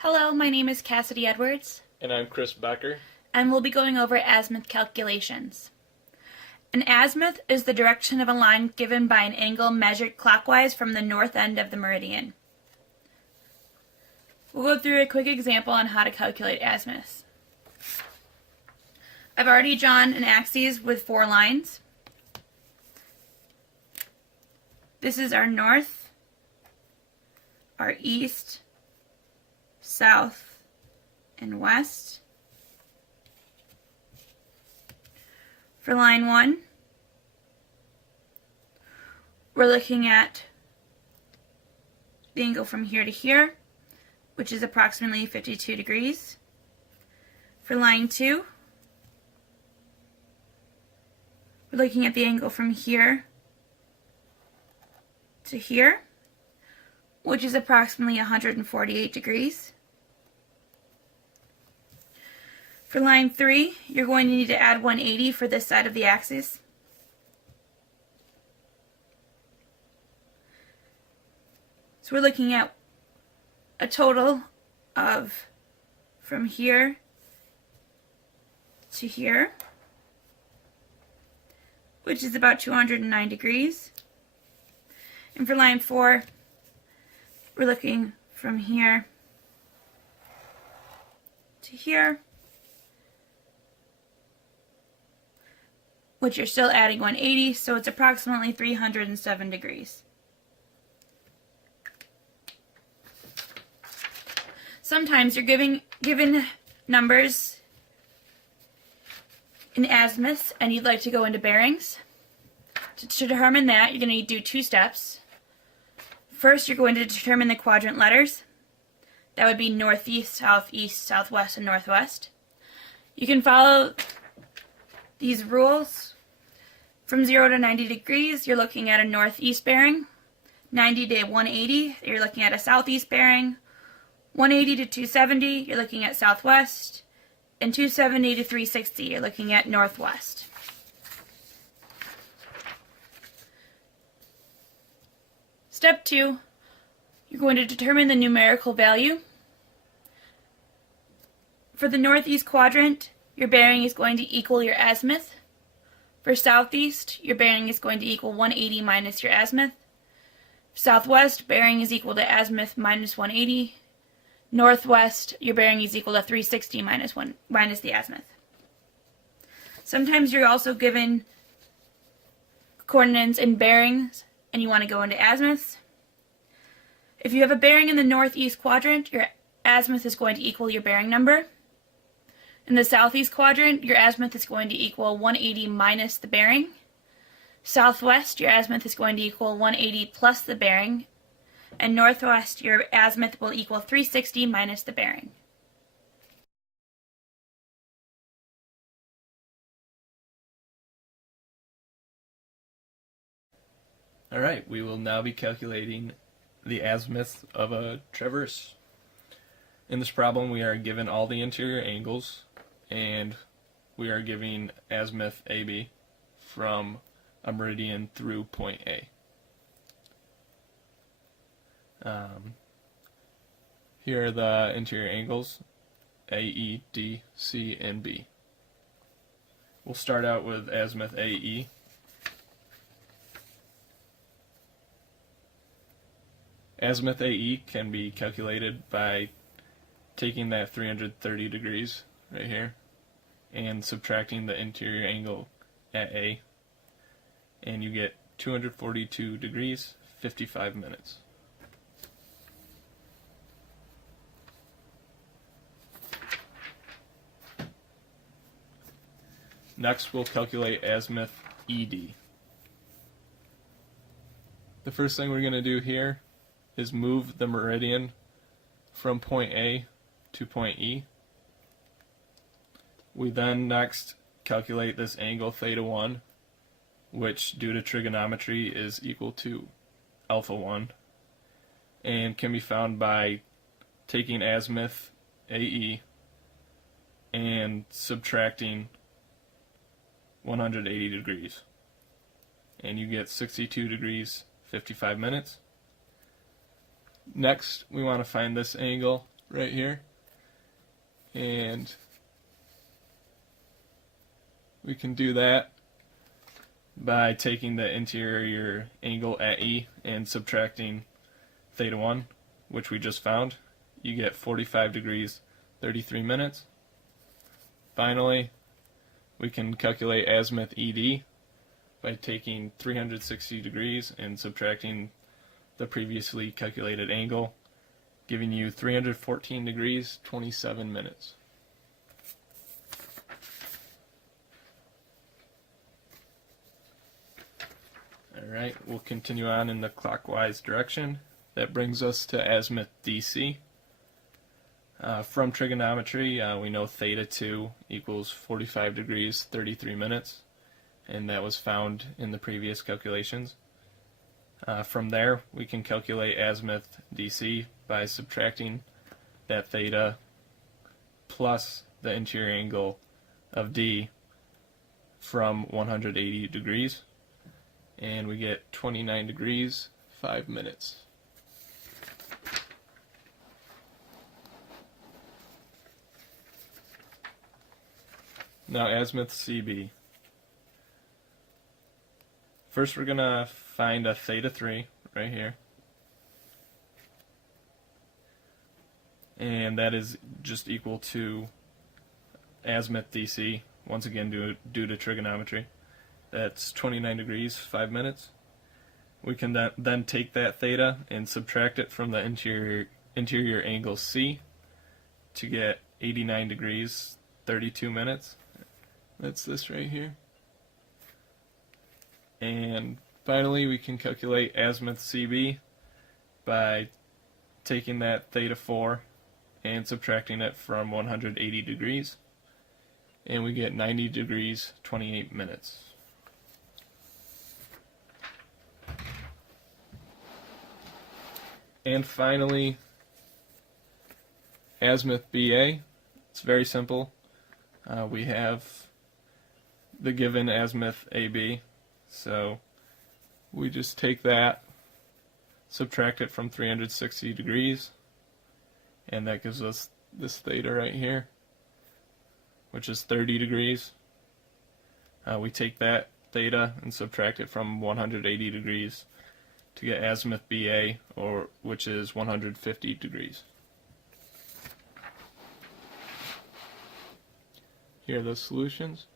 Hello, my name is Cassidy Edwards, And I'm Chris Becker. and we'll be going over azimuth calculations. An azimuth is the direction of a line given by an angle measured clockwise from the north end of the meridian. We'll go through a quick example on how to calculate azimuths. I've already drawn an axis with 4 lines. This is our north, our east, south, and west. For line 1, we're looking at the angle from here to here, which is approximately 52 degrees. For line 2, we're looking at the angle from here to here, which is approximately 148 degrees. For line 3, you're going to need to add 180 for this side of the axis. So we're looking at a total of from here to here, which is about 209 degrees. And for line 4, we're looking from here to here, which you're still adding 180, so it's approximately 307 degrees. Sometimes you're given numbers in azimuths and you'd like to go into bearings. To determine that, you're going to do 2 steps. First, you're going to determine the quadrant letters. That would be northeast, southeast, southwest, and northwest. You can follow these rules. From 0 to 90 degrees, you're looking at a northeast bearing. 90 to 180, you're looking at a southeast bearing. 180 to 270, you're looking at southwest. And 270 to 360, you're looking at northwest. Step 2, you're going to determine the numerical value. For the northeast quadrant, your bearing is going to equal your azimuth. For southeast, your bearing is going to equal 180 minus your azimuth. Southwest, bearing is equal to azimuth minus 180. Northwest, your bearing is equal to 360 minus the azimuth. Sometimes you're also given coordinates and bearings and you want to go into azimuths. If you have a bearing in the northeast quadrant, your azimuth is going to equal your bearing number. In the southeast quadrant, your azimuth is going to equal 180 minus the bearing. Southwest, your azimuth is going to equal 180 plus the bearing. And northwest, your azimuth will equal 360 minus the bearing. Alright, we will now be calculating the azimuth of a traverse. In this problem, we are given all the interior angles, and we are giving azimuth AB from a meridian through point A. Here are the interior angles, A, E, D, C, and B. We'll start out with azimuth AE. Azimuth AE can be calculated by taking that 330 degrees right here and subtracting the interior angle at A, and you get 242 degrees, 55 minutes. Next, we'll calculate azimuth ED. The first thing we're going to do here is move the meridian from point A to point E. We then next calculate this angle theta 1, which due to trigonometry is equal to alpha 1, and can be found by taking azimuth AE and subtracting 180 degrees. And you get 62 degrees, 55 minutes. Next, we want to find this angle right here. And we can do that by taking the interior angle at E and subtracting theta 1, which we just found. You get 45 degrees, 33 minutes. Finally, we can calculate azimuth ED by taking 360 degrees and subtracting the previously calculated angle, giving you 314 degrees, 27 minutes. Alright, we'll continue on in the clockwise direction. That brings us to azimuth DC. From trigonometry, we know theta 2 equals 45 degrees, 33 minutes, and that was found in the previous calculations. From there, we can calculate azimuth DC by subtracting that theta plus the interior angle of D from 180 degrees, and we get 29 degrees, 5 minutes. Now azimuth CB. First we're going to find a theta 3 right here. And that is just equal to azimuth DC, once again due to trigonometry. That's 29 degrees, 5 minutes. We can then take that theta and subtract it from the interior angle C to get 89 degrees, 32 minutes. That's this right here. And finally, we can calculate azimuth CB by taking that theta 4 and subtracting it from 180 degrees. And we get 90 degrees, 28 minutes. And finally, azimuth BA. It's very simple. We have the given azimuth AB, so we just take that, subtract it from 360 degrees, and that gives us this theta right here, which is 30 degrees. We take that theta and subtract it from 180 degrees to get azimuth BA, which is 150 degrees. Here are the solutions.